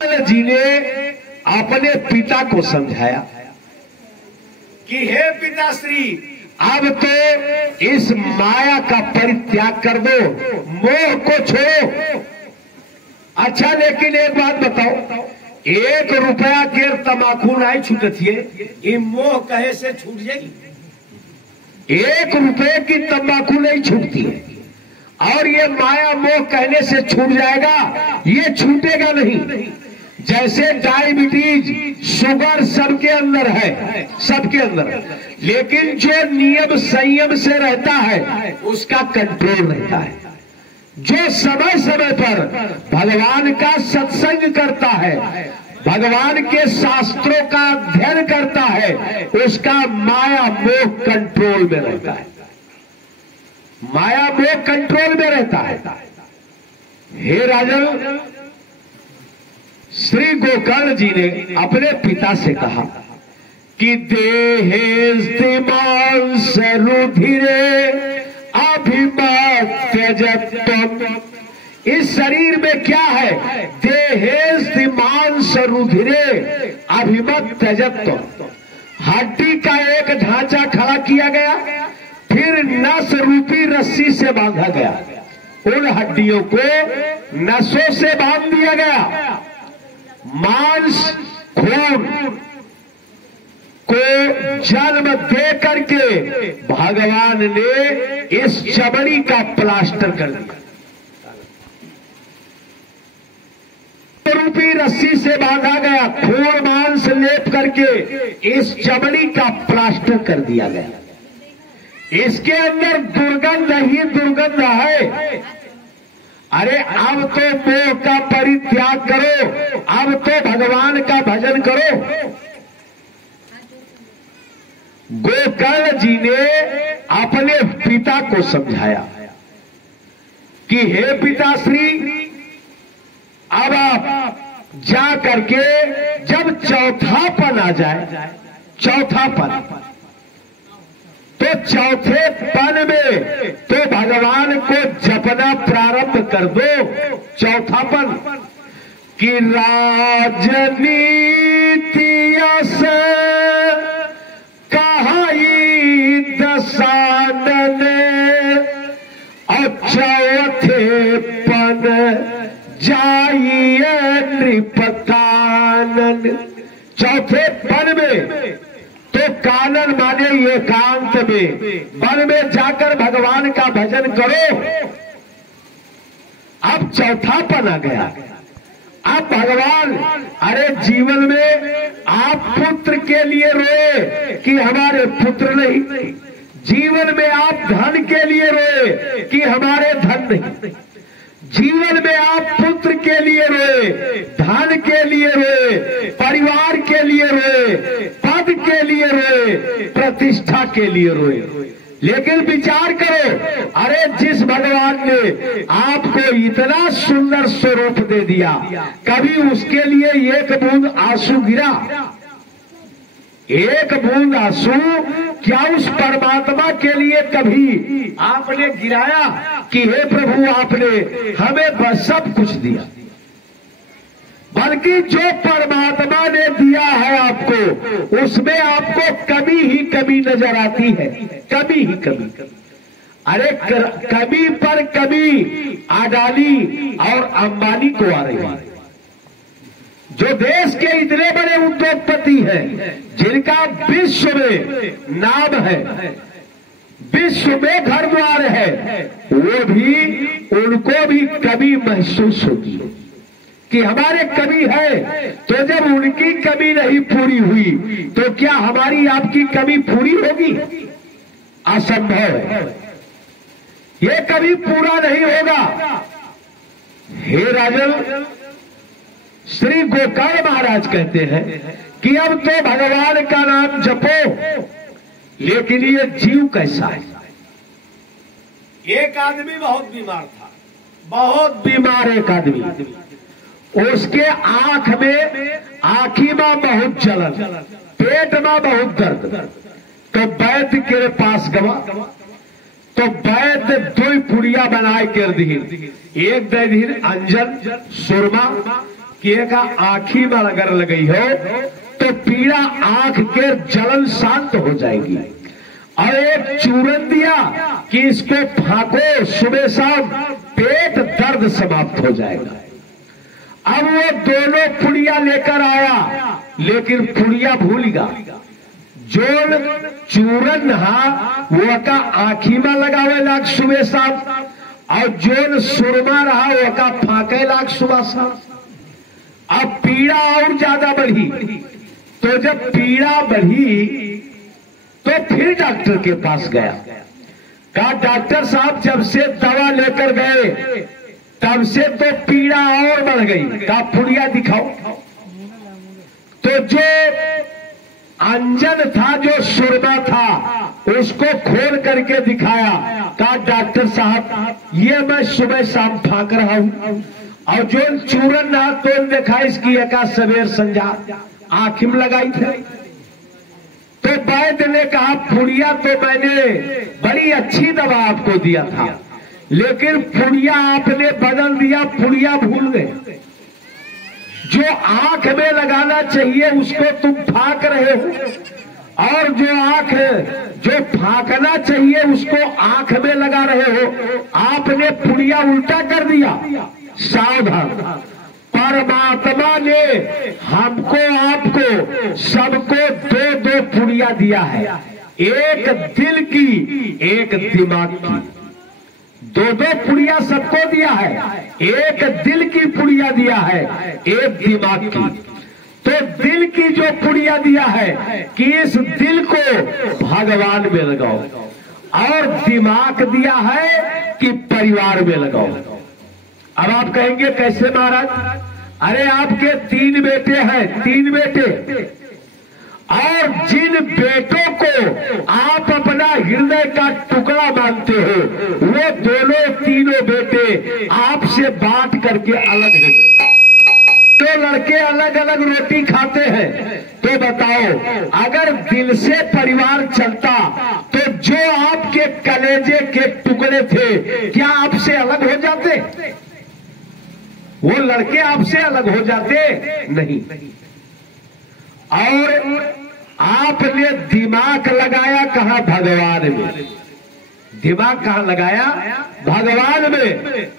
जी ने अपने पिता को समझाया कि हे पिताश्री, अब तो इस माया का परित्याग कर दो, मोह को छोड़ो। अच्छा, लेकिन एक बात बताओ, 1 रुपया के तमाकू नहीं छूटती है, ये मोह कहे से छूट जाएगी। 1 रुपये की तंबाकू नहीं छूटती है, और ये माया मोह कहने से छूट जाएगा, ये छूटेगा नहीं। जैसे डायबिटीज, शुगर सबके अंदर है, सबके अंदर, लेकिन जो नियम संयम से रहता है उसका कंट्रोल रहता है। जो समय समय पर भगवान का सत्संग करता है, भगवान के शास्त्रों का अध्ययन करता है, उसका माया मोह कंट्रोल में रहता है, माया मोह कंट्रोल में रहता है। हे राजन, श्री गोकर्ण जी ने अपने पिता से कहा कि देहेस्तिमांस रुधिरे अभिमत त्यजत्वम्। इस शरीर में क्या है? देहेस्तिमांस रुधिरे अभिमत त्यजत्वम्। हड्डी का एक ढांचा खड़ा किया गया, फिर नस रूपी रस्सी से बांधा गया, उन हड्डियों को नसों से बांध दिया गया। मांस खून को जन्म दे करके भगवान ने इस चमड़ी का प्लास्टर कर दिया, रूपी रस्सी से बांधा गया, खून मांस लेप करके इस चमड़ी का प्लास्टर कर दिया गया। इसके अंदर दुर्गंध ही दुर्गंध है। अरे अब तो मोह का परित्याग करो, अब तो भगवान का भजन करो। गोकर्ण जी ने अपने पिता को समझाया कि हे पिताश्री, अब आप जा करके जब चौथापन आ जाए, चौथापन, तो चौथे पन में तो भगवान को जपना प्रारंभ कर दो। चौथापन कि राजनीति से कहाई दशानन, और चौथे पन जाइए नृपकानन। चौथे पन में तो कानन माने एकांत में, वन में जाकर भगवान का भजन करो। अब चौथापन आ गया। अब भगवान, अरे जीवन में आप पुत्र के लिए रोए कि हमारे पुत्र नहीं, जीवन में आप धन के लिए रोए कि हमारे धन नहीं, जीवन में आप पुत्र के लिए रोए, धन के लिए रोए, परिवार के लिए रोए, पद के लिए रोए, प्रतिष्ठा के लिए रोए। लेकिन विचार करो, अरे जिस भगवान ने आपको इतना सुंदर स्वरूप दे दिया, कभी उसके लिए 1 बूंद आंसू गिरा? 1 बूंद आंसू क्या उस परमात्मा के लिए कभी आपने गिराया कि हे प्रभु, आपने हमें बस सब कुछ दिया? बल्कि जो परमात्मा ने दिया है आपको, उसमें आपको कमी ही कमी नजर आती है, कमी ही कमी। अरे कमी पर कमी अडानी और अंबानी को आ रही है, जो देश के इतने बड़े उद्योगपति हैं, जिनका विश्व में नाम है, विश्व में घर द्वार है, वो भी, उनको भी कमी महसूस होती है कि हमारे कमी है। तो जब उनकी कमी नहीं पूरी हुई, तो क्या हमारी आपकी कमी पूरी होगी? असंभव है, ये कभी पूरा नहीं होगा। हे राजन, श्री गोकर्ण महाराज कहते हैं कि अब तो भगवान का नाम जपो, लेकिन ये जीव कैसा है? एक आदमी बहुत बीमार था, बहुत बीमार एक आदमी, उसके आंख में, आंखी में बहुत जलन, पेट में बहुत दर्द। तो वैद्य के पास गवा, तो वैद्य 2 पुड़िया बनाए कर दी, एक दे दी अंजन सुरमा, कि एक आँखी में अगर लगी हो तो पीड़ा आंख के जलन शांत हो जाएगी, और एक चूरन दिया कि इसको फाको, सुबह शाम पेट दर्द समाप्त हो जाएगा। अब वो दोनों पुड़िया लेकर आया, लेकिन पुड़िया भूल गया। जो चूरन हा वो का आंखी में लगावे लाग सुबह शाम, और जो सुरमा रहा वो का फाके लाग सुबह शाम। अब पीड़ा और ज्यादा बढ़ी, तो जब पीड़ा बढ़ी तो फिर डॉक्टर के पास गया। कहा डॉक्टर साहब जब से दवा लेकर गए तब से तो पीड़ा और बढ़ गई, कहा पुड़िया दिखाओ। तो जो अंजन था, जो सुरमा था, उसको खोल करके दिखाया। कहा डॉक्टर साहब ये मैं सुबह शाम फाक रहा हूं, और जो चूरन ना तो देखा इसकी एका सवेर संजा आंख में लगाई थी। तो वैद्य ने कहा पुड़िया तो मैंने बड़ी अच्छी दवा आपको दिया था, लेकिन पुड़िया आपने बदल दिया, पुड़िया भूल गए। जो आंख में लगाना चाहिए उसको तुम फाक रहे हो, और जो आंख जो फाकना चाहिए उसको आंख में लगा रहे हो। आपने पुड़िया उल्टा कर दिया। सावधान, परमात्मा ने हमको आपको सबको दो दो पुड़िया दिया है, एक दिल की एक दिमाग की। दो दो पुड़िया सबको दिया है, एक दिल की पुड़िया दिया है, एक दिमाग की। तो दिल की जो पुड़िया दिया है कि इस दिल को भगवान में लगाओ, और दिमाग दिया है कि परिवार में लगाओ। अब आप कहेंगे कैसे महाराज? अरे आपके 3 बेटे हैं, 3 बेटे, और जिन बेटों को आप अपना हृदय का टुकड़ा मानते हो वो दोनों तीनों बेटे आपसे बांट करके अलग हो गए। तो लड़के अलग अलग रोटी खाते हैं, तो बताओ अगर दिल से परिवार चलता तो जो आपके कलेजे के टुकड़े थे क्या आपसे अलग हो जाते? वो लड़के आपसे अलग हो जाते नहीं। और आपने दिमाग लगाया कहाँ? भगवान में। दिमाग कहाँ लगाया? भगवान में।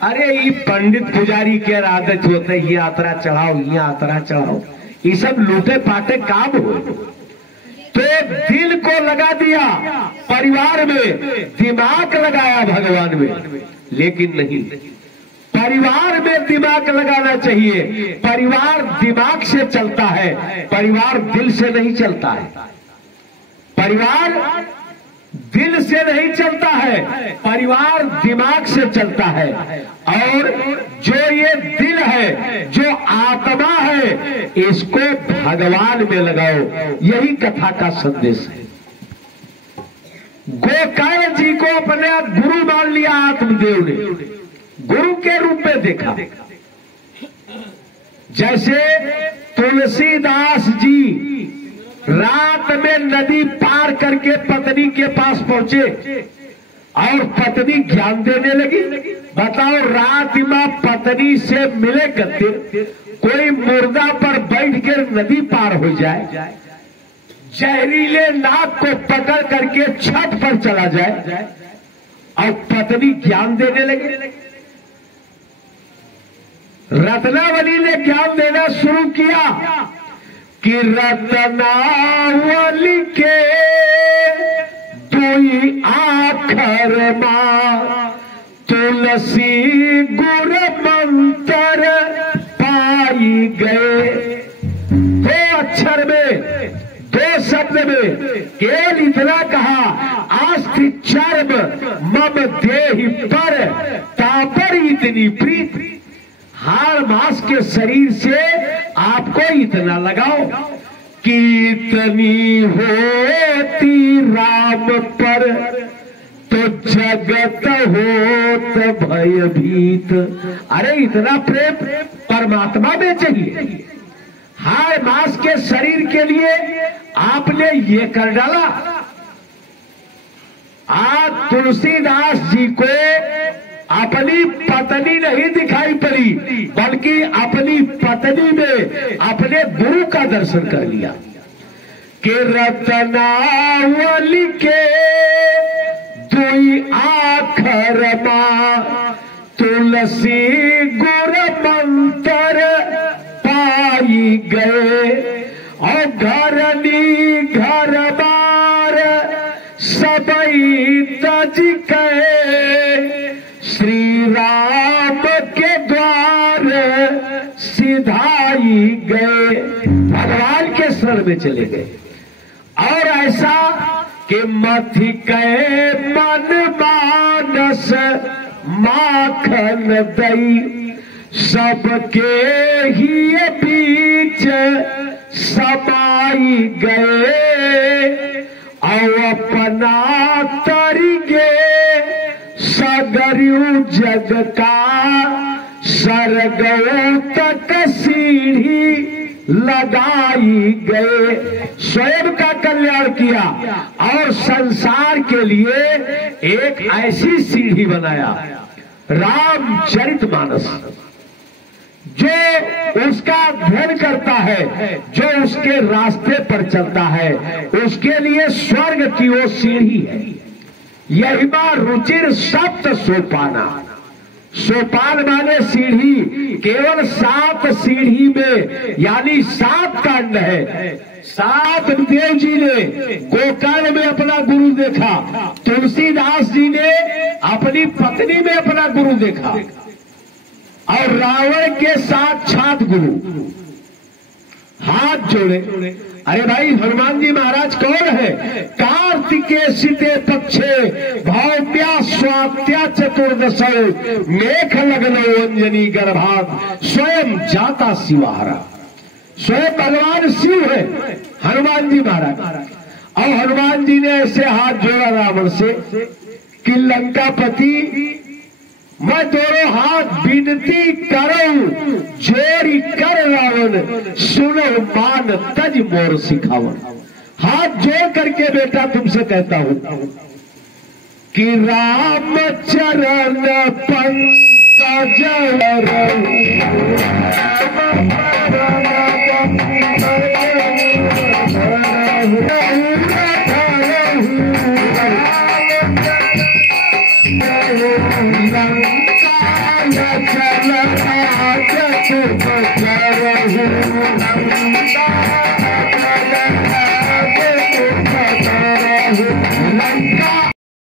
अरे ये पंडित पुजारी के आदत होते, ये यात्रा चढ़ाओ, ये यात्रा चढ़ाओ, ये सब लूटे पाटे काम हो। तो दिल को लगा दिया परिवार में, दिमाग लगाया भगवान में, लेकिन नहीं। परिवार में दिमाग लगाना चाहिए। परिवार दिमाग से चलता है, परिवार दिल से नहीं चलता है। परिवार दिल से नहीं चलता है, परिवार दिमाग से चलता है। और जो ये दिल है, जो आत्मा है, इसको भगवान में लगाओ। यही कथा का संदेश है। गोकर्ण जी को अपने गुरु मान लिया आत्मदेव ने, गुरु के रूप में देखा। जैसे तुलसीदास जी रात में नदी पार करके पत्नी के पास पहुंचे और पत्नी ज्ञान देने लगी। बताओ रात में पत्नी से मिले करते कोई मुर्दा पर बैठ कर नदी पार हो जाए, जहरीले नाग को पकड़ करके छत पर चला जाए और पत्नी ज्ञान देने लगी। रत्नावली ने ज्ञान देना शुरू किया कि रत्नावली के दुई आखर मां तुलसी गुर मंत्र पाई गए। 2 अक्षर में, 2 शब्द में केवल इतना कहा, आस्ति चर्म मम देहि पर तापर इतनी प्रीत। हाड़ मांस के शरीर से आपको इतना लगाओ कि इतनी होती राम पर तो जगत होत भयभीत। अरे इतना प्रेम परमात्मा में चाहिए। हाड़ मांस के शरीर के लिए आपने ये कर डाला। आज तुलसीदास जी को अपनी पत्नी नहीं दिखाई पड़ी, बल्कि अपनी पत्नी में अपने गुरु का दर्शन कर लिया। कि रतनावली के दुई आखर मां तुलसी गुर मंत्र पाई गए, और घरनी घर बार सबई तज गए, श्री राम के द्वार सिधाई गए, भगवान के शरण में चले गए। और ऐसा कि मथि के मन मानस माखन दई, सबके ही बीच समाई गए, और अपना तरीगे सगरु जग का सरगौ तक सीढ़ी लगाई गए। स्वयं का कल्याण किया और संसार के लिए एक ऐसी सीढ़ी बनाया, रामचरितमानस। जो उसका अध्ययन करता है, जो उसके रास्ते पर चलता है, उसके लिए स्वर्ग की वो सीढ़ी है। यही बात रुचिर सप्त सोपाना, सोपान माने सीढ़ी, केवल 7 सीढ़ी में, यानी 7 कांड है। 7 देव जी ने गोकर्ण में अपना गुरु देखा, तुलसीदास जी ने अपनी पत्नी में अपना गुरु देखा, और रावण के साक्षात गुरु हाथ जोड़े। अरे भाई, हनुमान जी महाराज कौन है? कार्तिके सीते पक्षे भव्या स्वात्या चतुर्दश मेघ लगनो अंजनी गर्भात स्वयं जाता शिवाहरा। स्वयं भगवान शिव है हनुमान जी महाराज। और हनुमान जी ने ऐसे हाथ जोड़ा रावण से कि लंकापति, मैं दोनों हाथ विनती करूं, जोरी कर रावण, सुनो मान तज मोर सिखावन। हाथ जोड़ करके बेटा तुमसे कहता हूं कि राम चरण पंकज चल